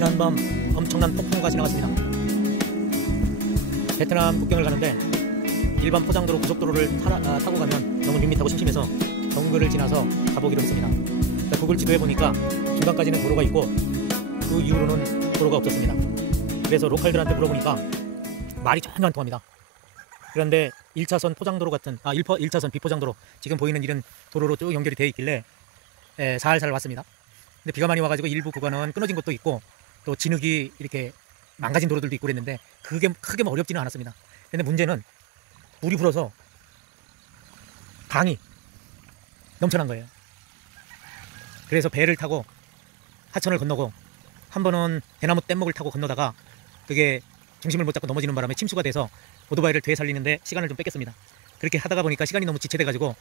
지난밤 엄청난 폭풍우가 지나갔습니다. 베트남 국경을 가는데 일반 포장도로 고속도로를 타고 가면 너무 밋밋하고 심심해서 정글을 지나서 가보기로 했습니다. 구글 지도에 보니까 중간까지는 도로가 있고 그 이후로는 도로가 없었습니다. 그래서 로컬들한테 물어보니까 말이 전혀 안 통합니다. 그런데 1차선 포장도로 같은 1차선 비포장도로 지금 보이는 이런 도로로 쭉 연결이 되어 있길래 살살 왔습니다. 근데 비가 많이 와가지고 일부 구간은 끊어진 것도 있고 또 진흙이 이렇게 망가진 도로들도 있고 그랬는데 그게 크게 어렵지는 않았습니다. 근데 문제는 물이 불어서 강이 넘쳐난 거예요. 그래서 배를 타고 하천을 건너고 한 번은 대나무 뗏목을 타고 건너다가 그게 중심을 못 잡고 넘어지는 바람에 침수가 돼서 오토바이를 되살리는데 시간을 좀 뺏겼습니다. 그렇게 하다가 보니까 시간이 너무 지체돼가지고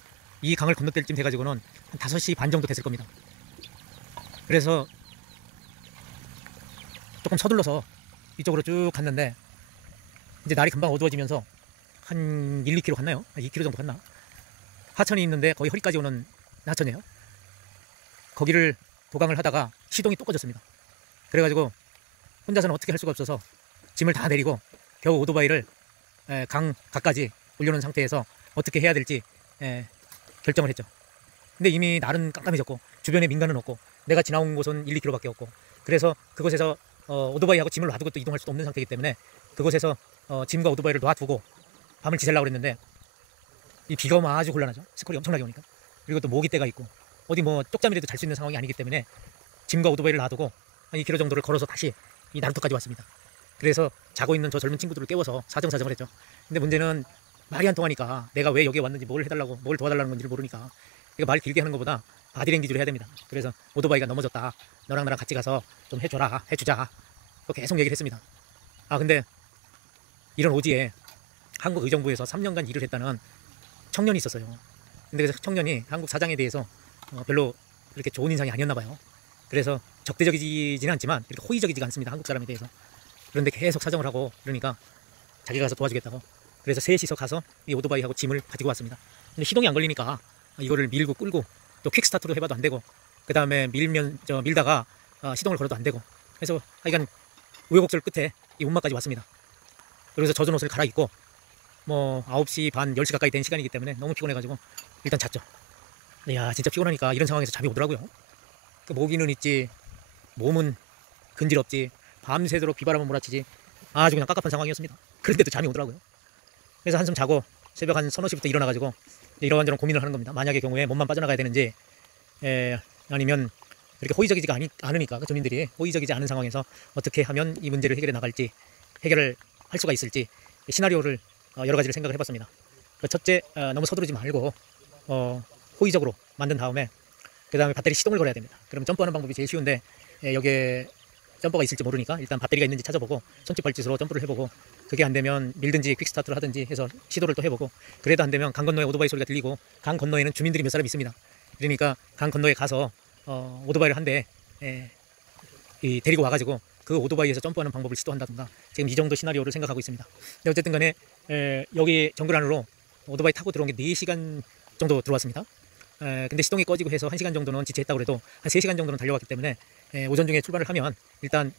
이 강을 건널 때쯤 돼가지고는 한 5시 반 정도 됐을 겁니다. 그래서 조금 서둘러서 이쪽으로 쭉 갔는데 이제 날이 금방 어두워지면서 한 1, 2km 갔나요? 2km 정도 갔나? 하천이 있는데 거의 허리까지 오는 하천이에요. 거기를 도강을 하다가 시동이 또 꺼졌습니다. 그래가지고 혼자서는 어떻게 할 수가 없어서 짐을 다 내리고 겨우 오토바이를 강 가까지 올려놓은 상태에서 어떻게 해야 될지 결정을 했죠. 근데 이미 날은 깜깜해졌고 주변에 민가는 없고 내가 지나온 곳은 1, 2km 밖에 없고 그래서 그곳에서 오토바이하고 짐을 놔두고 또 이동할 수도 없는 상태이기 때문에 그곳에서 짐과 오토바이를 놔두고 밤을 지새려고 그랬는데 이 비가 오면 아주 곤란하죠. 스콜이 엄청나게 오니까. 그리고 또 모기떼가 있고 어디 뭐 쪽잠이라도 잘 수 있는 상황이 아니기 때문에 짐과 오토바이를 놔두고 한 2km 정도를 걸어서 다시 이 나루터까지 왔습니다. 그래서 자고 있는 저 젊은 친구들을 깨워서 사정사정을 했죠. 근데 문제는 말이 안 통하니까 내가 왜 여기에 왔는지 뭘 해달라고 뭘 도와달라는 건지를 모르니까 이거 말 길게 하는 것보다 바디랭귀지를 해야 됩니다. 그래서 오토바이가 넘어졌다, 너랑 나랑 같이 가서 좀 해줘라, 해주자, 또 계속 얘기를 했습니다. 근데 이런 오지에 한국 의정부에서 3년간 일을 했다는 청년이 있었어요. 근데 그 청년이 한국 사장에 대해서 별로 그렇게 좋은 인상이 아니었나 봐요. 그래서 적대적이지는 않지만 이렇게 호의적이지가 않습니다. 한국 사람에 대해서. 그런데 계속 사정을 하고 그러니까 자기가 가서 도와주겠다고. 그래서 셋이서 가서 이 오토바이하고 짐을 가지고 왔습니다. 근데 시동이 안 걸리니까 이거를 밀고 끌고 또 퀵스타트로 해봐도 안 되고 그 다음에 밀다가 시동을 걸어도 안 되고 그래서 하여간 우여곡절 끝에 이 운마까지 왔습니다. 그래서 젖은 옷을 갈아입고 뭐 9시 반 10시 가까이 된 시간이기 때문에 너무 피곤해가지고 일단 잤죠. 이야 진짜 피곤하니까 이런 상황에서 잠이 오더라고요. 그 모기는 있지 몸은 근질없지 밤새도록 비바람은 몰아치지 아주 그냥 깝깝한 상황이었습니다. 그런데도 잠이 오더라고요. 그래서 한숨 자고 새벽 한 서너 시부터 일어나가지고 이러한저런 고민을 하는 겁니다. 만약의 경우에 몸만 빠져나가야 되는지 아니면 이렇게 호의적이지가 않으니까 그 주민들이 호의적이지 않은 상황에서 어떻게 하면 이 문제를 해결해 나갈지 해결을 할 수가 있을지 시나리오를 여러 가지를 생각을 해봤습니다. 첫째 너무 서두르지 말고 호의적으로 만든 다음에 그 다음에 배터리 시동을 걸어야 됩니다. 그럼 점프하는 방법이 제일 쉬운데 여기에 점퍼가 있을지 모르니까 일단 배터리가 있는지 찾아보고 손짓발짓으로 점프를 해보고 그게 안되면 밀든지 퀵스타트를 하든지 해서 시도를 또 해보고 그래도 안되면 강 건너에 오토바이 소리가 들리고 강 건너에는 주민들이 몇 사람 있습니다. 그러니까 강 건너에 가서 오토바이를 한 대 데리고 와가지고 그 오토바이에서 점프하는 방법을 시도한다든가 지금 이 정도 시나리오를 생각하고 있습니다. 근데 어쨌든 간에 여기 정글 안으로 오토바이 타고 들어온 게 4시간 정도 들어왔습니다. 근데 시동이 꺼지고 해서 1시간 정도는 지체했다고 해도 한 3시간 정도는 달려왔기 때문에 오전 중에 출발을 하면 일단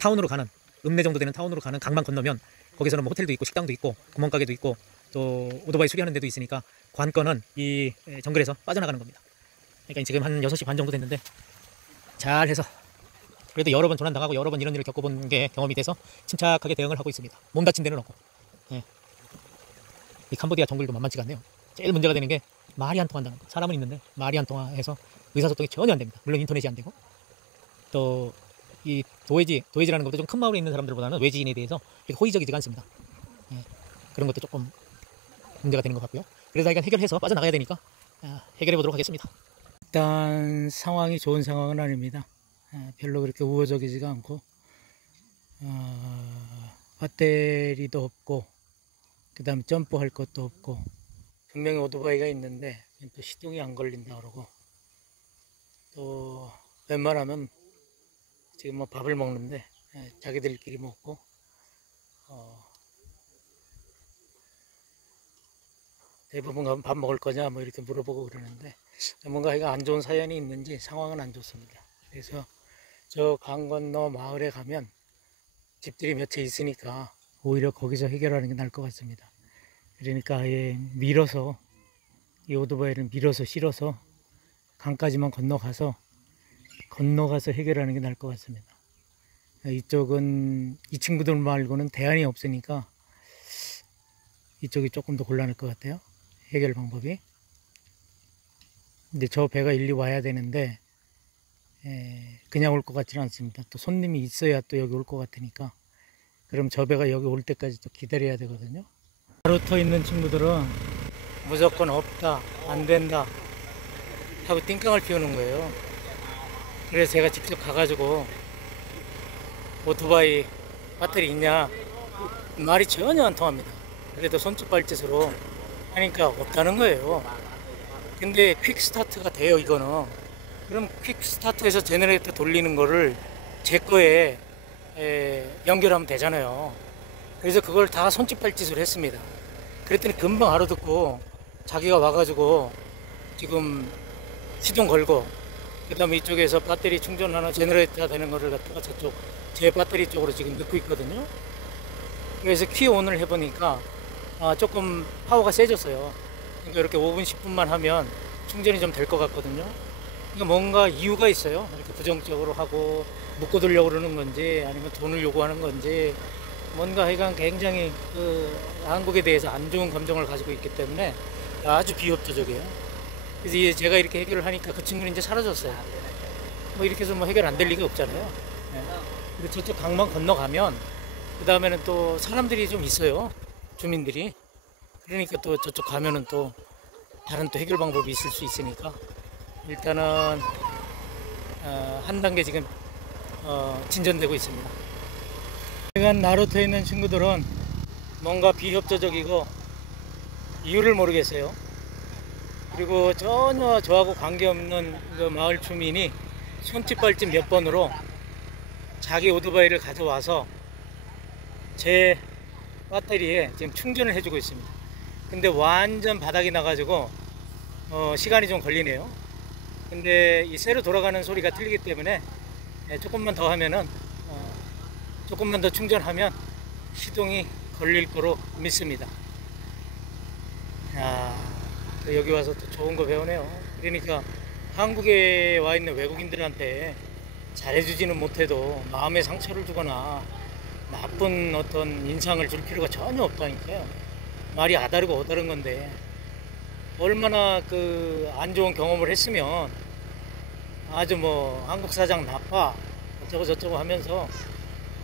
타운으로 가는 읍내 정도 되는 타운으로 가는 강만 건너면 거기서는 뭐 호텔도 있고 식당도 있고 구멍가게도 있고 또 오토바이 수리하는 데도 있으니까 관건은 이 정글에서 빠져나가는 겁니다. 그러니까 지금 한 6시 반 정도 됐는데 잘 해서 그래도 여러 번 조난당하고 여러 번 이런 일을 겪어본 게 경험이 돼서 침착하게 대응을 하고 있습니다. 몸 다친 데는 없고. 이 캄보디아 정글도 만만치가 않네요. 제일 문제가 되는 게 말이 안 통한다는 거. 사람은 있는데 말이 안 통해서 의사소통이 전혀 안 됩니다. 물론 인터넷이 안 되고 또 이 도회지라는 것도 좀 큰 마을에 있는 사람들보다는 외지인에 대해서 호의적이지가 않습니다. 그런 것도 조금 문제가 되는 것 같고요. 그래서 일단 해결해서 빠져나가야 되니까 해결해 보도록 하겠습니다. 일단 상황이 좋은 상황은 아닙니다. 별로 그렇게 우호적이지가 않고 배터리도 없고 그 다음에 점프할 것도 없고 분명히 오토바이가 있는데 또 시동이 안 걸린다 그러고 또 웬만하면 지금 뭐 밥을 먹는데 자기들끼리 먹고 대부분 가면 밥 먹을 거냐 뭐 이렇게 물어보고 그러는데 뭔가 이거 안 좋은 사연이 있는지 상황은 안 좋습니다. 그래서 저 강 건너 마을에 가면 집들이 몇 채 있으니까 오히려 거기서 해결하는 게 나을 것 같습니다. 그러니까 아예 밀어서 이 오토바이를 밀어서 실어서 강까지만 건너가서 해결하는 게 나을 것 같습니다. 이쪽은 이 친구들 말고는 대안이 없으니까 이쪽이 조금 더 곤란할 것 같아요. 해결 방법이. 근데 저 배가 일리 와야 되는데 그냥 올 것 같지는 않습니다. 또 손님이 있어야 또 여기 올 것 같으니까. 그럼 저 배가 여기 올 때까지 또 기다려야 되거든요. 마루터 있는 친구들은 무조건 없다, 안 된다 하고 띵깡을 피우는 거예요. 그래서 제가 직접 가가지고 오토바이 배터리 있냐 말이 전혀 안 통합니다. 그래도 손짓 발짓으로 하니까 없다는 거예요. 근데 퀵스타트가 돼요, 이거는. 그럼 퀵스타트에서 제너레이터 돌리는 거를 제 거에 연결하면 되잖아요. 그래서 그걸 다 손짓 발짓으로 했습니다. 그랬더니 금방 알아듣고 자기가 와가지고 지금 시동 걸고, 그 다음에 이쪽에서 배터리 충전하는 제너레이터 되는 거를 갖다가 저쪽 제 배터리 쪽으로 지금 넣고 있거든요. 그래서 키 온을 해보니까 조금 파워가 세졌어요. 그러니까 이렇게 5분 10분만 하면 충전이 좀 될 것 같거든요. 그러니까 뭔가 이유가 있어요. 이렇게 부정적으로 하고 묶어두려고 그러는 건지 아니면 돈을 요구하는 건지, 뭔가 하여간 굉장히 한국에 대해서 안 좋은 감정을 가지고 있기 때문에 아주 비협조적이에요. 그래서 이제 제가 이렇게 해결을 하니까 그 친구는 이제 사라졌어요. 뭐 이렇게 해서 뭐 해결 안 될 리가 없잖아요. 근데 저쪽 강만 건너가면 그 다음에는 또 사람들이 좀 있어요, 주민들이. 그러니까 또 저쪽 가면은 또 다른 또 해결 방법이 있을 수 있으니까 일단은 한 단계 지금 진전되고 있습니다. 제가 나루터에 있는 친구들은 뭔가 비협조적이고 이유를 모르겠어요. 그리고 전혀 저하고 관계없는 그 마을 주민이 손짓 발짓 몇 번으로 자기 오토바이를 가져와서 제 배터리에 지금 충전을 해주고 있습니다. 근데 완전 바닥이 나가지고 시간이 좀 걸리네요. 근데 이 쇠로 돌아가는 소리가 틀리기 때문에 조금만 더 하면은 조금만 더 충전하면 시동이 걸릴 거로 믿습니다. 여기 와서 또 좋은 거 배우네요. 그러니까 한국에 와 있는 외국인들한테 잘해주지는 못해도 마음의 상처를 주거나 나쁜 어떤 인상을 줄 필요가 전혀 없다니까요. 말이 아다르고 어다른 건데 얼마나 안 좋은 경험을 했으면 아주 뭐 한국 사장 나빠 어쩌고 저쩌고 하면서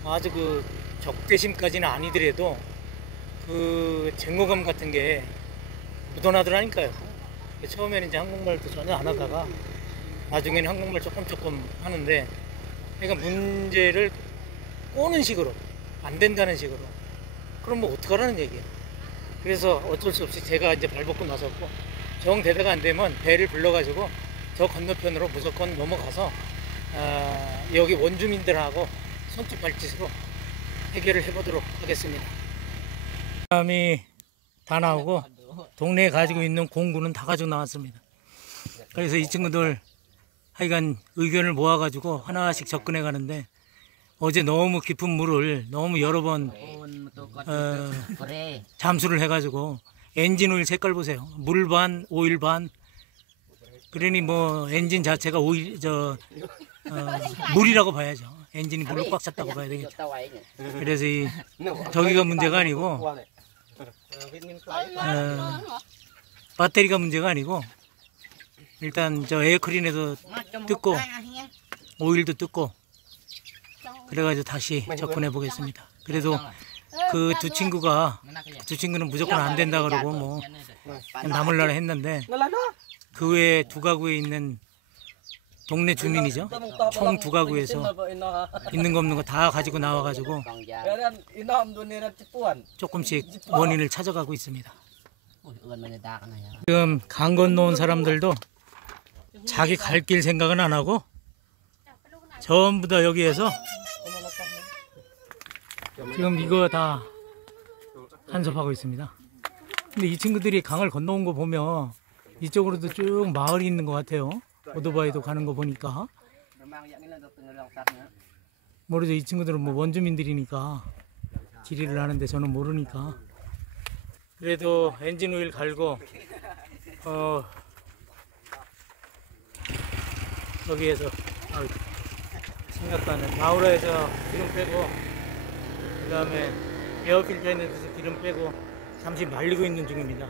아주 적대심까지는 아니더라도 증오감 같은 게 묻어나더라니까요. 처음에는 이제 한국말도 전혀 안 하다가 나중에는 한국말 조금 하는데, 그러니까 문제를 꼬는 식으로, 안 된다는 식으로. 그럼 뭐 어떡하라는 얘기야. 그래서 어쩔 수 없이 제가 이제 발벗고 나섰고, 정 대대가 안 되면 배를 불러가지고 저 건너편으로 무조건 넘어가서 여기 원주민들하고 손짓 발짓으로 해결을 해보도록 하겠습니다. 사람이 다 나오고 동네에 가지고 있는 공구는 다 가지고 나왔습니다. 그래서 이 친구들 하여간 의견을 모아가지고 하나씩 접근해 가는데, 어제 너무 깊은 물을 너무 여러 번 잠수를 해가지고 엔진 오일 색깔 보세요. 물 반, 오일 반. 그러니 뭐 엔진 자체가 물이라고 봐야죠. 엔진이 물로 꽉 찼다고 봐야 되겠죠. 그래서 저기가 문제가 아니고 배터리가 문제가 아니고, 일단 저 에어클린에도 뜯고 오일도 뜯고 그래가지고 다시 접근해 보겠습니다. 그래도 그 두 친구는 무조건 안 된다 그러고 뭐 나몰라라 했는데, 그 외에 두 가구에 있는 동네 주민이죠. 총 두 가구에서 있는 거 없는 거 다 가지고 나와가지고 조금씩 원인을 찾아가고 있습니다. 지금 강 건너온 사람들도 자기 갈 길 생각은 안 하고 전부 다 여기에서 지금 이거 다 한섭하고 있습니다. 근데 이 친구들이 강을 건너온 거 보면 이쪽으로도 쭉 마을이 있는 것 같아요. 오토바이도 가는 거 보니까. 모르죠. 이 친구들은 뭐 원주민들이니까 지리를 하는데 저는 모르니까. 그래도 엔진 오일 갈고 여기에서 생각하는 나우라에서 기름 빼고, 그 다음에 에어필터 있는 데서 기름 빼고 잠시 말리고 있는 중입니다.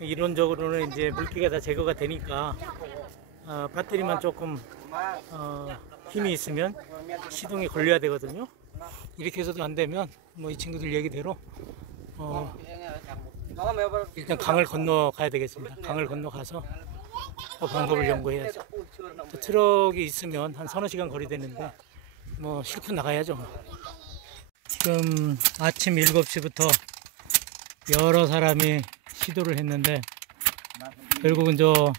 이론적으로는 이제 물기가 다 제거가 되니까 배터리만 조금 힘이 있으면 시동이 걸려야 되거든요. 이렇게 해서도 안 되면 뭐 이 친구들 얘기대로 일단 강을 건너 가야 되겠습니다. 강을 건너 가서 방법을 연구해야죠. 트럭이 있으면 한 서너 시간 거리 되는데 뭐 실컷 나가야죠. 지금 아침 7시부터 여러 사람이 시도를 했는데 결국은 저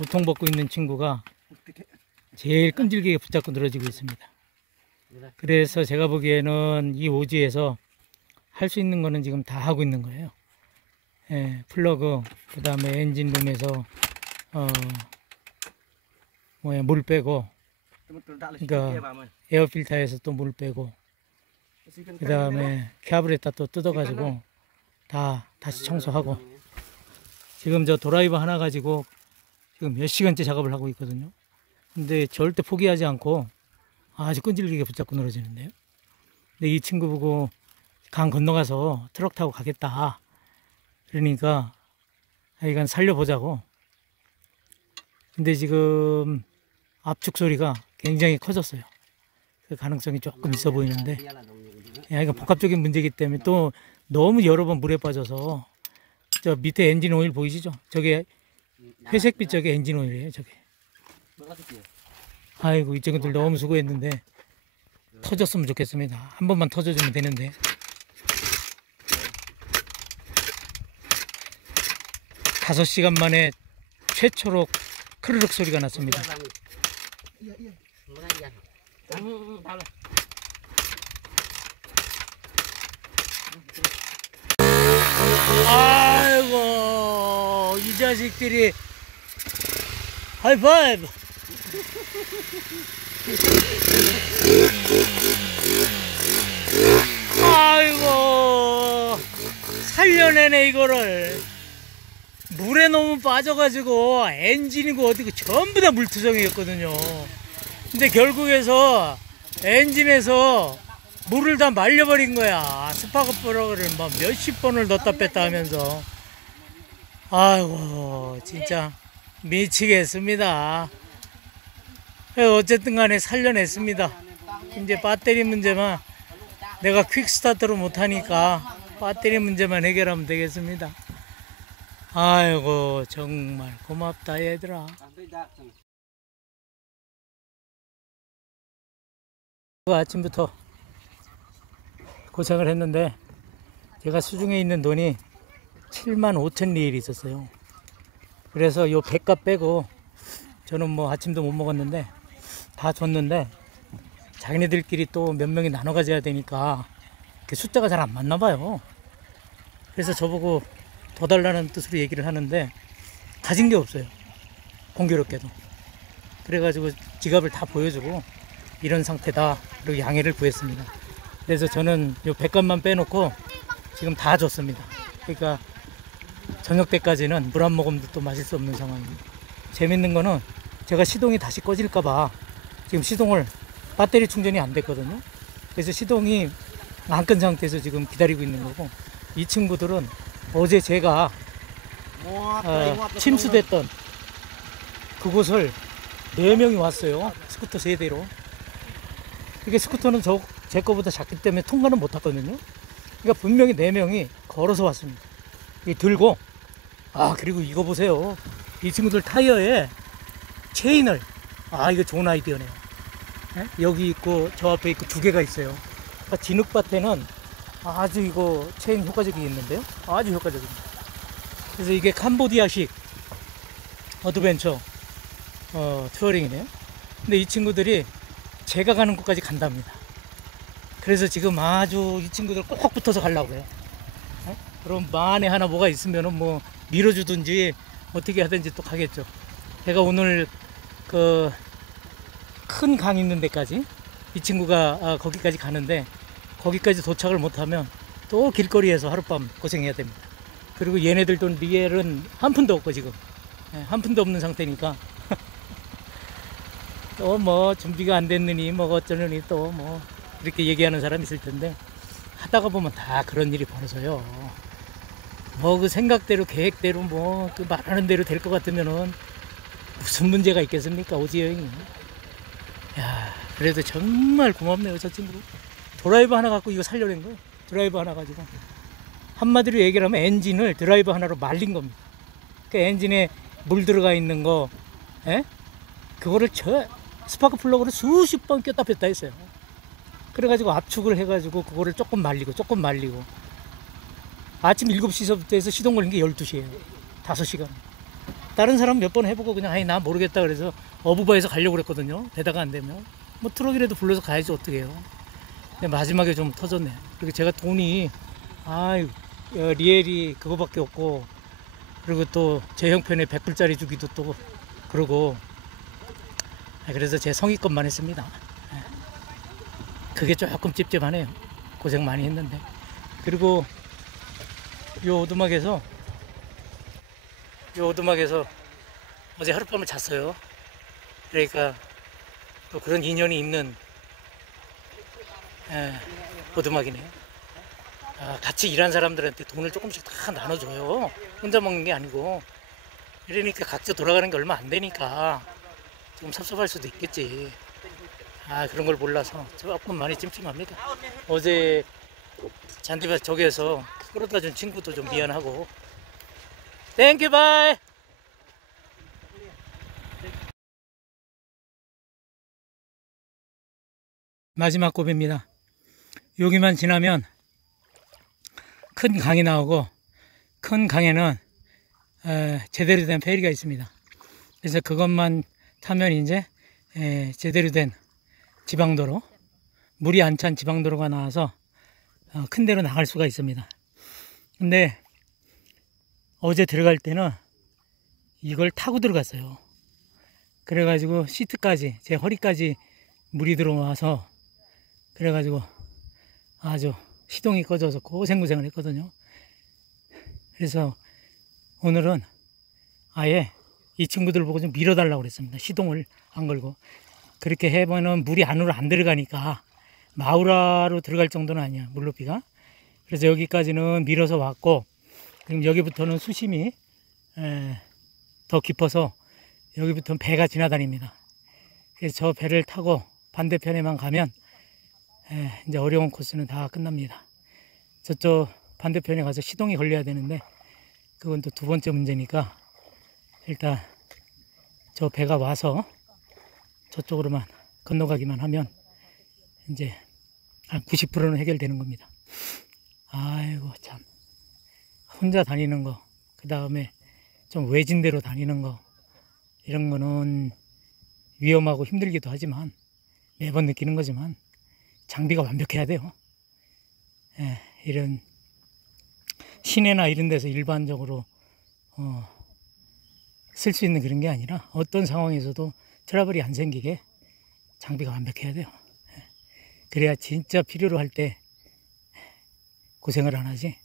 우통 벗고 있는 친구가 제일 끈질기게 붙잡고 늘어지고 있습니다. 그래서 제가 보기에는 이 오지에서 할 수 있는 거는 지금 다 하고 있는 거예요. 예, 플러그, 그 다음에 엔진룸에서 물 빼고, 그러니까 에어필터에서 또 물 빼고, 그 다음에 캐브레타 또 뜯어가지고 다시 청소하고, 지금 저 드라이버 하나 가지고 지금 몇 시간째 작업을 하고 있거든요. 근데 절대 포기하지 않고 아주 끈질기게 붙잡고 늘어지는데요. 근데 이 친구 보고 강 건너가서 트럭 타고 가겠다. 그러니까 하여간 살려보자고. 근데 지금 압축 소리가 굉장히 커졌어요. 그 가능성이 조금 있어 보이는데, 하여간 복합적인 문제이기 때문에 또 너무 여러 번 물에 빠져서, 저 밑에 엔진 오일 보이시죠? 저게 회색빛, 저게 엔진 오일이에요. 저게. 아이고, 이 친구들 너무 수고했는데 터졌으면 좋겠습니다. 한 번만 터져주면 되는데. 5시간 만에 최초로 크르륵 소리가 났습니다. 아이고, 이 자식들이 하이파이브. 아이고, 살려내네. 이거를 물에 너무 빠져가지고 엔진이고 어디고 전부 다 물투성이었거든요. 근데 결국에서 엔진에서 물을 다 말려버린 거야. 스파크플러그를 막 몇십 번을 넣었다 뺐다 하면서. 아이고, 진짜 미치겠습니다. 어쨌든 간에 살려냈습니다. 이제 배터리 문제만, 내가 퀵스타트로 못하니까 배터리 문제만 해결하면 되겠습니다. 아이고, 정말 고맙다 얘들아. 아침부터 고생을 했는데 제가 수중에 있는 돈이 75,000리엘이 있었어요. 그래서 요 배값 빼고 저는 뭐 아침도 못 먹었는데 다 줬는데, 자기네들끼리 또 몇 명이 나눠 가져야 되니까 숫자가 잘 안 맞나 봐요. 그래서 저보고 더 달라는 뜻으로 얘기를 하는데 가진 게 없어요, 공교롭게도. 그래가지고 지갑을 다 보여주고 이런 상태다, 그리고 양해를 구했습니다. 그래서 저는 요 백값만 빼놓고 지금 다 줬습니다. 그러니까 저녁 때까지는 물 한 모금도 또 마실 수 없는 상황입니다. 재밌는 거는 제가 시동이 다시 꺼질까봐 지금 시동을, 배터리 충전이 안 됐거든요. 그래서 시동이 안 끈 상태에서 지금 기다리고 있는 거고, 이 친구들은 어제 제가 침수됐던 그곳을 4명이 왔어요. 스쿠터 3대로. 이게 스쿠터는 제 거보다 작기 때문에 통과는 못 하거든요. 그러니까 분명히 4명이 걸어서 왔습니다. 이 들고, 그리고 이거 보세요. 이 친구들 타이어에 체인을, 이거 좋은 아이디어네요. 네? 여기 있고 저 앞에 있고 2개가 있어요. 그러니까 진흙밭에는 아주 이거 체인 효과적이겠는데요? 아주 효과적입니다. 그래서 이게 캄보디아식 어드벤처 투어링이네요. 근데 이 친구들이 제가 가는 곳까지 간답니다. 그래서 지금 아주 이 친구들 꼭 붙어서 가려고 해요. 네? 그럼 만에 하나 뭐가 있으면은 뭐 밀어주든지 어떻게 하든지 또 가겠죠. 제가 오늘 큰 강 있는 데까지 이 친구가 거기까지 가는데, 거기까지 도착을 못하면 또 길거리에서 하룻밤 고생해야 됩니다. 그리고 얘네들도 리엘은 한 푼도 없고 지금 한 푼도 없는 상태니까 또 뭐 준비가 안 됐느니 뭐 어쩌느니 또 뭐 이렇게 얘기하는 사람이 있을 텐데, 하다가 보면 다 그런 일이 벌어져요. 뭐 그 생각대로 계획대로 뭐 그 말하는 대로 될 것 같으면은 무슨 문제가 있겠습니까, 오지 여행이. 야, 그래도 정말 고맙네요, 저 친구. 드라이버 하나 갖고 이거 살려낸 거예요. 드라이버 하나 가지고. 한마디로 얘기를 하면 엔진을 드라이버 하나로 말린 겁니다. 그 엔진에 물 들어가 있는 거, 그거를 저 스파크 플러그로 수십 번 꼈다 뺐다 했어요. 그래가지고 압축을 해가지고 그거를 조금 말리고 아침 7시서부터 해서 시동 걸린 게 12시에요 5시간. 다른 사람 몇 번 해보고 그냥 아니 나 모르겠다 그래서 어부바에서 가려고 그랬거든요. 되다가 안 되면 뭐 트럭이라도 불러서 가야지 어떡해요. 근데 마지막에 좀 터졌네요. 그리고 제가 돈이 리엘이 그거밖에 없고, 그리고 또 제 형편에 100불짜리 주기도 또 그러고, 그래서 제 성의껏만 했습니다. 그게 조금 찝찝하네요. 고생 많이 했는데. 그리고 요 오두막에서 어제 하룻밤을 잤어요. 그러니까 또 그런 인연이 있는 오두막이네요. 같이 일한 사람들한테 돈을 조금씩 다 나눠줘요. 혼자 먹는 게 아니고. 그러니까 각자 돌아가는 게 얼마 안 되니까 좀 섭섭할 수도 있겠지. 그런 걸 몰라서 조금 많이 찜찜합니다. 어제 잔디밭 저기에서 끌어다 준 친구도 좀 미안하고. 땡큐 바이. 마지막 고비입니다. 여기만 지나면 큰 강이 나오고, 큰 강에는 제대로 된 페리가 있습니다. 그래서 그것만 타면 이제 제대로 된 지방도로, 물이 안 찬 지방도로가 나와서 큰 데로 나갈 수가 있습니다. 근데 어제 들어갈 때는 이걸 타고 들어갔어요. 그래가지고 시트까지, 제 허리까지 물이 들어와서, 그래가지고 아주 시동이 꺼져서 고생고생을 했거든요. 그래서 오늘은 아예 이 친구들 보고 좀 밀어달라고 그랬습니다. 시동을 안 걸고. 그렇게 해보면 물이 안으로 안 들어가니까 마우라로 들어갈 정도는 아니야, 물높이가. 그래서 여기까지는 밀어서 왔고, 그럼 여기부터는 수심이 더 깊어서 여기부터는 배가 지나다닙니다. 그래서 저 배를 타고 반대편에만 가면 이제 어려운 코스는 다 끝납니다. 저쪽 반대편에 가서 시동이 걸려야 되는데 그건 또 두 번째 문제니까, 일단 저 배가 와서 저쪽으로만 건너가기만 하면 이제 한 90%는 해결되는 겁니다. 아이고 참, 혼자 다니는 거, 그 다음에 좀 외진 데로 다니는 거, 이런 거는 위험하고 힘들기도 하지만, 매번 느끼는 거지만 장비가 완벽해야 돼요. 이런 시내나 이런 데서 일반적으로 쓸 수 있는 그런 게 아니라 어떤 상황에서도 트러블이 안 생기게 장비가 완벽해야 돼요. 그래야 진짜 필요로 할 때 고생을 안 하지.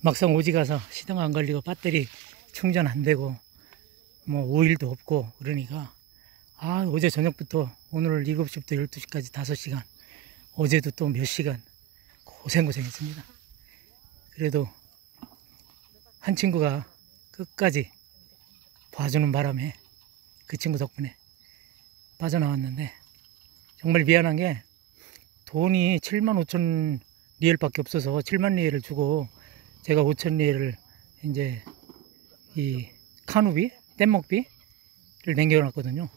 막상 오지 가서 시동 안 걸리고 배터리 충전 안 되고 뭐 오일도 없고 그러니까, 어제 저녁부터 오늘 7시부터 12시까지 5시간, 어제도 또 몇 시간 고생했습니다. 그래도 한 친구가 끝까지 봐주는 바람에 그 친구 덕분에 빠져나왔는데, 정말 미안한 게 돈이 75,000 리엘밖에 없어서 7만 리엘을 주고 제가 5,000 리엘을 이제 이 카누비, 뗏목비를 남겨놨거든요.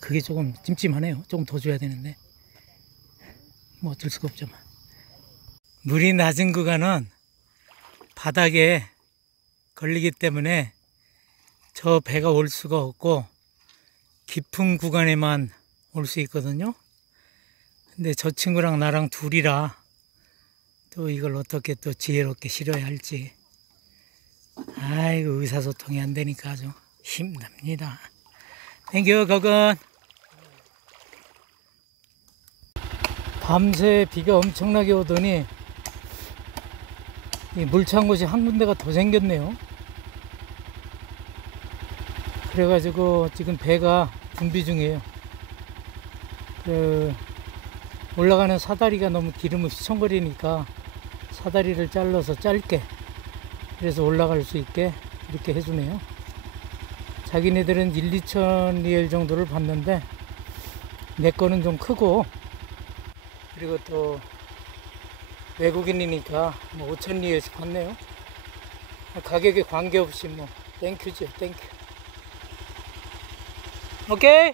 그게 조금 찜찜하네요. 조금 더 줘야 되는데 뭐 어쩔 수가 없죠. 물이 낮은 구간은 바닥에 걸리기 때문에 저 배가 올 수가 없고 깊은 구간에만 올 수 있거든요. 근데 저 친구랑 나랑 둘이라 또 이걸 어떻게 또 지혜롭게 실어야 할지, 아이고 의사소통이 안 되니까 아주 힘납니다. 땡큐 거건. 밤새 비가 엄청나게 오더니 이 물 찬 곳이 한 군데가 더 생겼네요. 그래가지고 지금 배가 준비 중이에요. 올라가는 사다리가 너무 기름을 휘청거리니까 사다리를 잘라서 짧게, 그래서 올라갈 수 있게 이렇게 해주네요. 자기네들은 1, 2천 리엘 정도를 받는데 내 거는 좀 크고, 그리고 또 외국인이니까 뭐 5천 리엘씩 받네요. 가격에 관계없이 뭐 땡큐죠, 땡큐. 오케이.